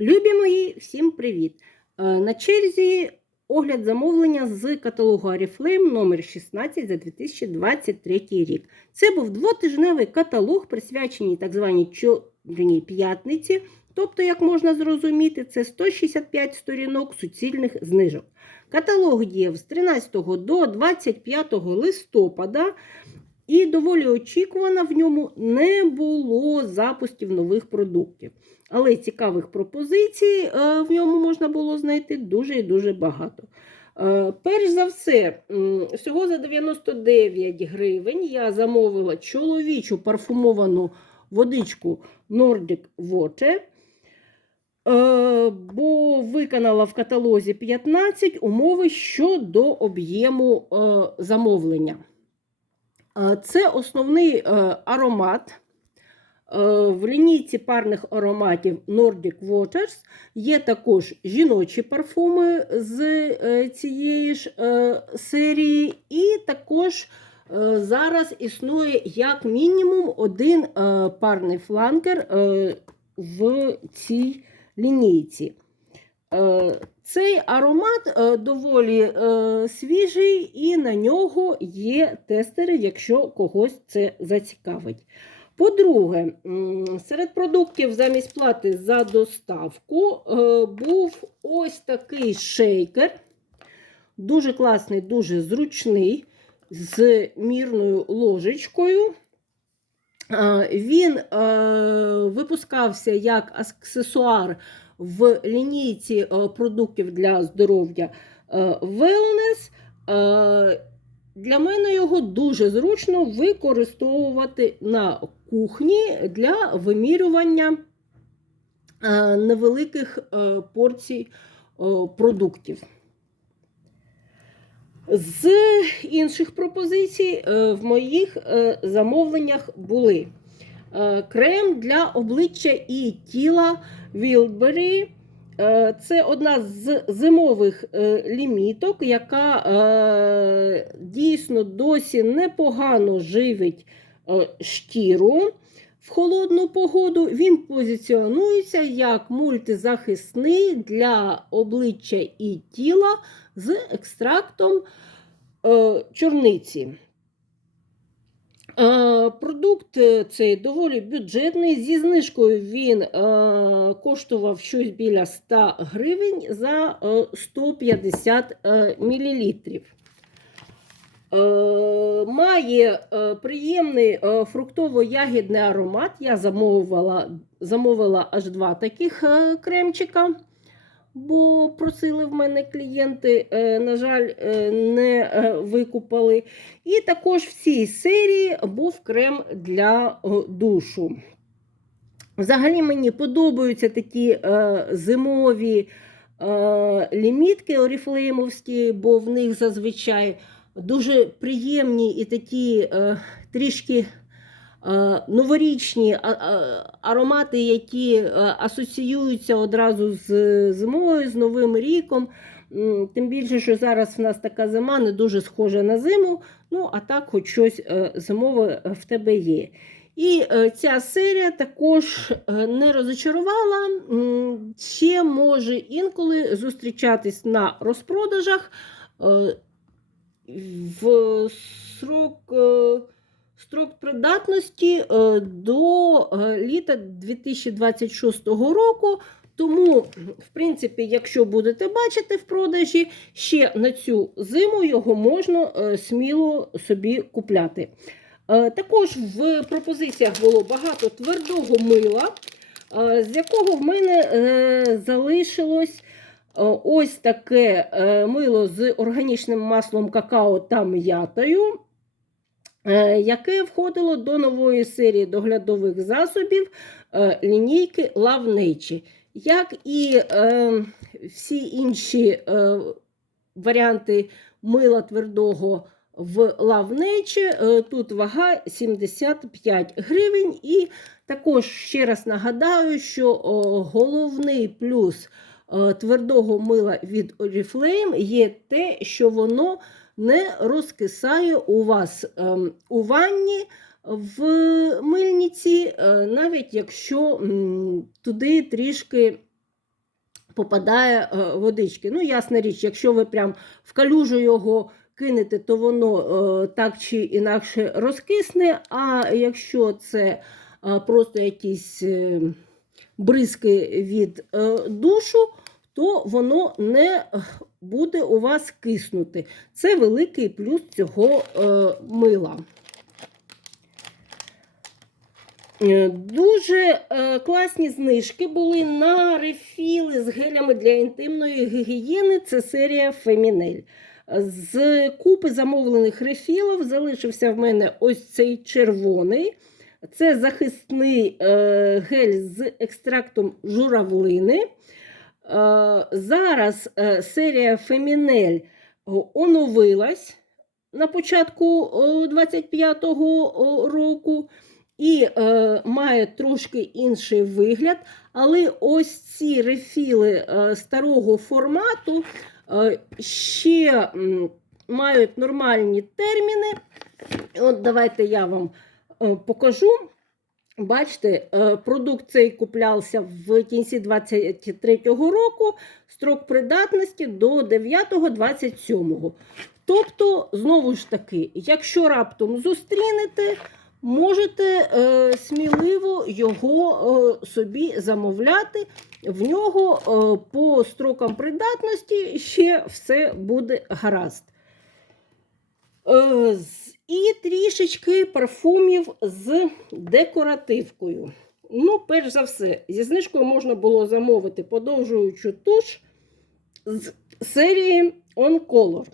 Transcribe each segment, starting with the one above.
Любі мої, всім привіт! Е, На черзі огляд замовлення з каталогу Oriflame номер 16 за 2023 рік. Це був двотижневий каталог, присвячений так званій Чорній п'ятниці. Тобто, як можна зрозуміти, це 165 сторінок суцільних знижок. Каталог діяв з 13 до 25 листопада. І доволі очікувано в ньому не було запустів нових продуктів. Але цікавих пропозицій е, в ньому можна було знайти дуже і дуже багато. Е, Перш за все, всього за 99 гривень я замовила чоловічу парфумовану водичку Nordic Water, е, бо виконала в каталозі 15 умови щодо об'єму замовлення. Це основний е, аромат. Е, В лінійці парних ароматів Nordic Waters є також жіночі парфуми з е, цієї ж серії, і також зараз існує як мінімум один парний фланкер в цій лінійці. Е, Цей аромат е, доволі е, свіжий, і на нього є тестери, якщо когось це зацікавить. По-друге, серед продуктів замість плати за доставку був ось такий шейкер. Дуже класний, дуже зручний, з мірною ложечкою. Він випускався як аксесуар в лінійці е, продуктів для здоров'я е, Wellness. Е, Для мене його дуже зручно використовувати на кухні для вимірювання невеликих порцій продуктів. З інших пропозицій в моїх замовленнях були крем для обличчя і тіла Wildberry. Е, Це одна з зимових е, ліміток, яка е, дійсно досі непогано живить е, шкіру в холодну погоду. Він позиціонується як мультизахисний для обличчя і тіла з екстрактом е, чорниці. Е, Продукт е, цей доволі бюджетний. Зі знижкою він е, коштував щось біля 100 гривень за е, 150 е, мл. Має приємний фруктово-ягідний аромат. Я замовила, замовила аж два таких кремчика, бо просили в мене клієнти, е, на жаль, е, не е, викупали. І також в цій серії був крем для душу. Взагалі мені подобаються такі зимові лімітки оріфлеймовські, бо в них зазвичай дуже приємні і такі трішки новорічні а- а- аромати, які е, асоціюються одразу з зимою, з Новим ріком. Тим більше, що зараз в нас така зима не дуже схожа на зиму. Ну, а так, хоч щось е, зимове в тебе є. І е, ця серія також е, не розочарувала. Ще може інколи зустрічатись на розпродажах. Е, в срок, е, строк придатності е, до е, літа 2026 року. Тому, в принципі, якщо будете бачити в продажі, ще на цю зиму його можна е, сміло собі купляти. Також в пропозиціях було багато твердого мила, з якого в мене залишилось ось таке мило з органічним маслом какао та м'ятою, яке входило до нової серії доглядових засобів е, лінійки Nature. Як і е, всі інші е, варіанти мила твердого в Nature, е, тут вага 75 гривень. І також ще раз нагадаю, що головний плюс е, твердого мила від Oriflame є те, що воно не розкисає у вас ем, у ванні в мильниці, е, навіть якщо туди трішки попадає е, водички. Ну, ясна річ, якщо ви прям в калюжу його кинете, то воно е, так чи інакше розкисне. А якщо це просто якісь бризки від душу, то воно не буде у вас киснути. Це великий плюс цього е, мила. Е, Дуже е, класні знижки були на рефіли з гелями для інтимної гігієни. Це серія Фемінель. З купи замовлених рефілів залишився в мене ось цей червоний. Це захисний е, гель з екстрактом журавлини. Е, зараз е, серія Фемінель оновилась на початку 25-го року і е, має трошки інший вигляд. Але ось ці рефіли старого формату ще мають нормальні терміни. От давайте я вам покажу. Бачите, е, продукт цей куплявся в кінці 23-го року, строк придатності до 9-27. Тобто, знову ж таки, якщо раптом зустрінете, можете е, сміливо його е, собі замовляти. В нього по строкам придатності ще все буде гаразд. І трішечки парфумів з декоративкою. Ну, перш за все, зі знижкою можна було замовити подовжуючу туш з серії On Color.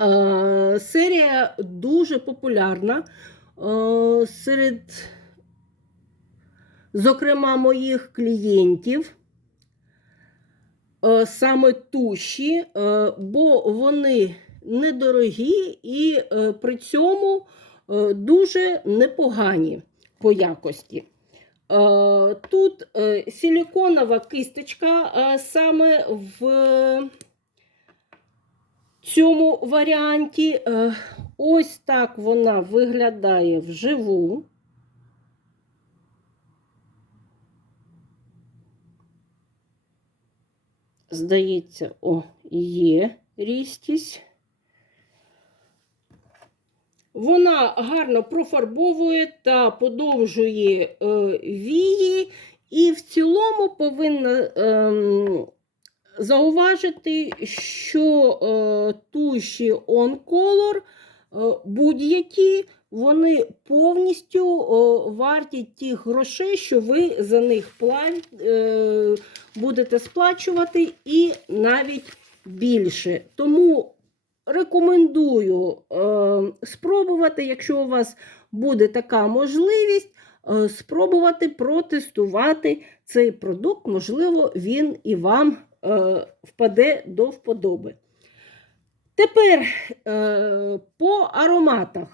Е, серія дуже популярна е, серед, зокрема, моїх клієнтів. Саме туші, бо вони недорогі і е, при цьому е, дуже непогані по якості. Е, Тут силіконова кисточка саме в цьому варіанті. Ось так вона виглядає вживу. Здається, о, є різкість. Вона гарно профарбовує та подовжує е, вії, і в цілому повинна ем, зауважити, що е, туші Color е, будь-які, вони повністю е, варті тих грошей, що ви за них план, е, будете сплачувати, і навіть більше. Тому рекомендую е, спробувати, якщо у вас буде така можливість, е, спробувати протестувати цей продукт. Можливо, він і вам е, впаде до вподоби. Тепер е, по ароматах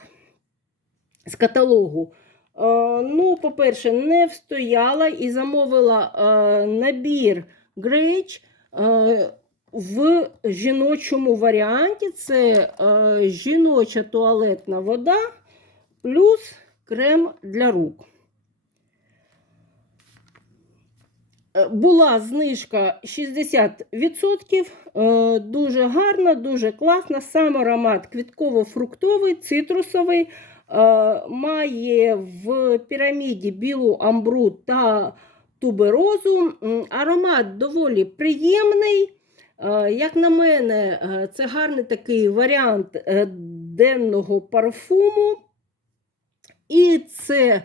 з каталогу. Е, ну, по-перше, не встояла і замовила е, набір Грейч. Е, в жіночому варіанті це е, жіноча туалетна вода плюс крем для рук. Е, Була знижка 60%. е, Дуже гарна, дуже класна. Сам аромат квітково-фруктовий, цитрусовий. е, Має в піраміді білу амбру та туберозу. Аромат доволі приємний. Е, Як на мене, е, це гарний такий варіант е, денного парфуму. І це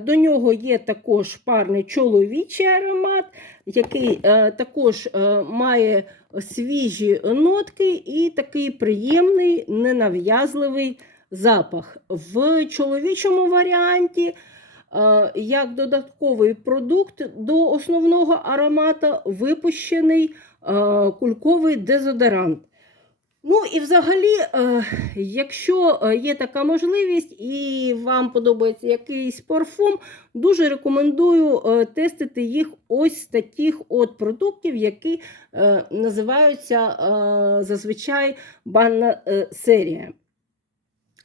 до нього є також парний чоловічий аромат, який також має свіжі нотки і такий приємний, ненав'язливий запах. В чоловічому варіанті, як додатковий продукт до основного аромата, випущений кульковий дезодорант. Ну і взагалі, е, якщо е, є така можливість і вам подобається якийсь парфум, дуже рекомендую е, тестити їх ось з таких от продуктів, які е, називаються е, зазвичай банна е, серія.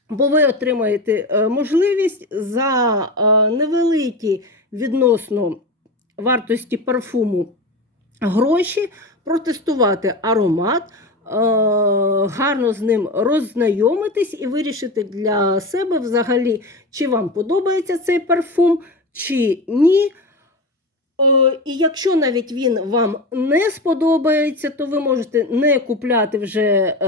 Бо ви отримаєте е, можливість за е, невеликі відносно вартості парфуму гроші, протестувати аромат, е, гарно з ним роззнайомитись і вирішити для себе взагалі, чи вам подобається цей парфум, чи ні. Е, І якщо навіть він вам не сподобається, то ви можете не купляти вже е,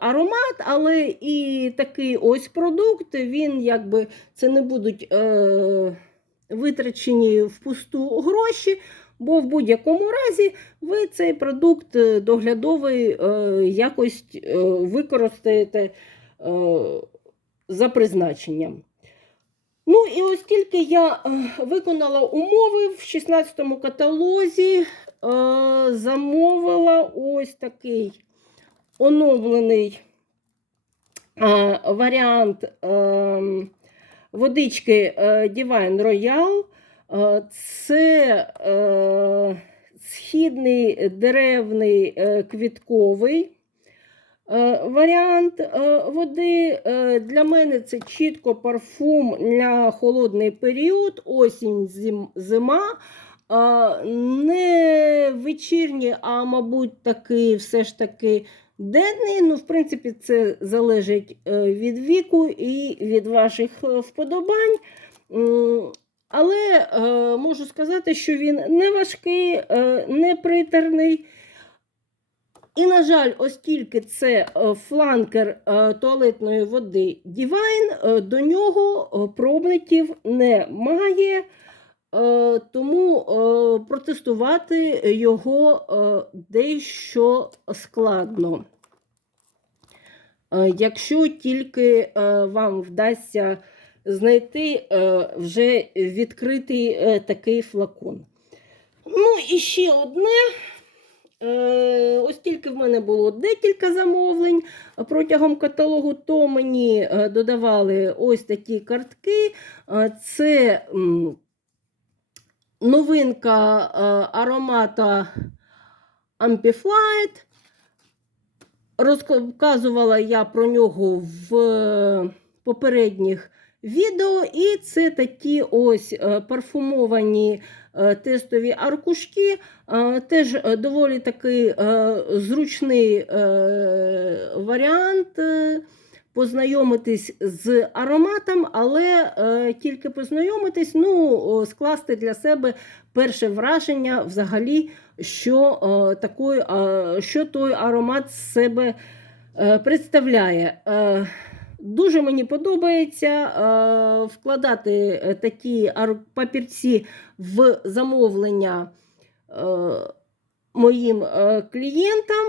аромат, але і такий ось продукт, він якби це не будуть витрачені впусту гроші, бо в будь-якому разі ви цей продукт е, доглядовий е, якось е, використаєте за призначенням. Ну і оскільки я е, виконала умови в 16 му каталозі, замовила ось такий оновлений варіант е, водички Divine Royal. Е, Це е, східний деревний е, квітковий варіант води. Для мене це чітко парфум для холодний період, осінь, зима. Не вечірній, а, мабуть, такий все ж таки денний. Ну, в принципі, це залежить від віку і від ваших вподобань. Але е, можу сказати, що він не важкий, е, не притерний. І, на жаль, оскільки це е, фланкер е, туалетної води Divine, е, до нього пробників немає, тому протестувати його дещо складно. Якщо тільки вам вдасться знайти е, вже відкритий е, такий флакон. Ну, і ще одне. Е, Ось тільки в мене було декілька замовлень протягом каталогу, то мені додавали ось такі картки. Це новинка аромата Ampliflight. Розказувала я про нього в попередніх відео, і це такі ось е, парфумовані е, тестові аркушки. Е, Теж доволі такий зручний варіант. Познайомитись з ароматом, але е, тільки познайомитись, ну, скласти для себе перше враження взагалі, що, е, такої, е, що той аромат себе е, представляє. Е, Дуже мені подобається е, вкладати е, такі папірці в замовлення е, моїм клієнтам.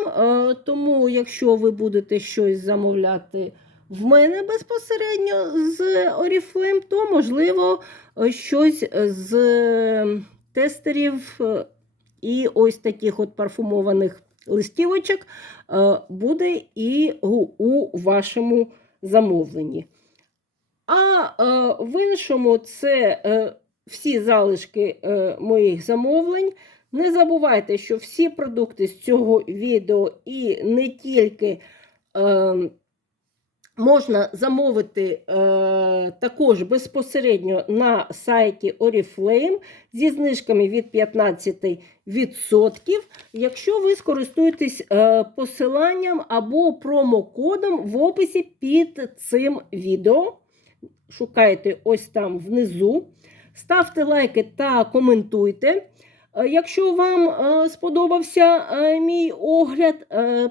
Тому, якщо ви будете щось замовляти в мене безпосередньо з Oriflame, то можливо щось з тестерів і ось таких от парфумованих листівочок буде і у вашому замовленні. А е, в іншому це е, всі залишки е, моїх замовлень. Не забувайте, що всі продукти з цього відео і не тільки е, можна замовити е, також безпосередньо на сайті Oriflame зі знижками від 15%, якщо ви скористуєтесь е, посиланням або промокодом в описі під цим відео. Шукайте ось там внизу. Ставте лайки та коментуйте. Е, Якщо вам е, сподобався е, мій огляд,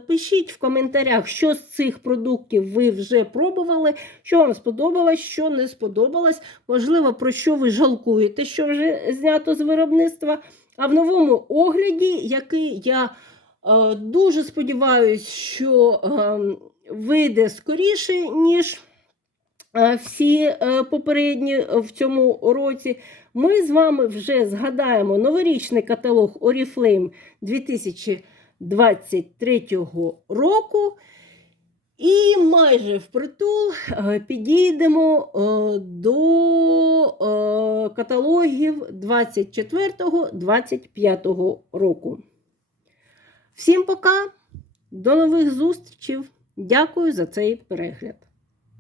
пишіть в коментарях, що з цих продуктів ви вже пробували, що вам сподобалось, що не сподобалось, можливо, про що ви жалкуєте, що вже знято з виробництва. А в новому огляді, який я дуже сподіваюся, що е, вийде скоріше, ніж всі е, попередні в цьому році, ми з вами вже згадаємо новорічний каталог Oriflame 2023 року. І майже впритул е, підійдемо е, до е, каталогів 24-25 року. Всім пока, до нових зустрічей. Дякую за цей перегляд.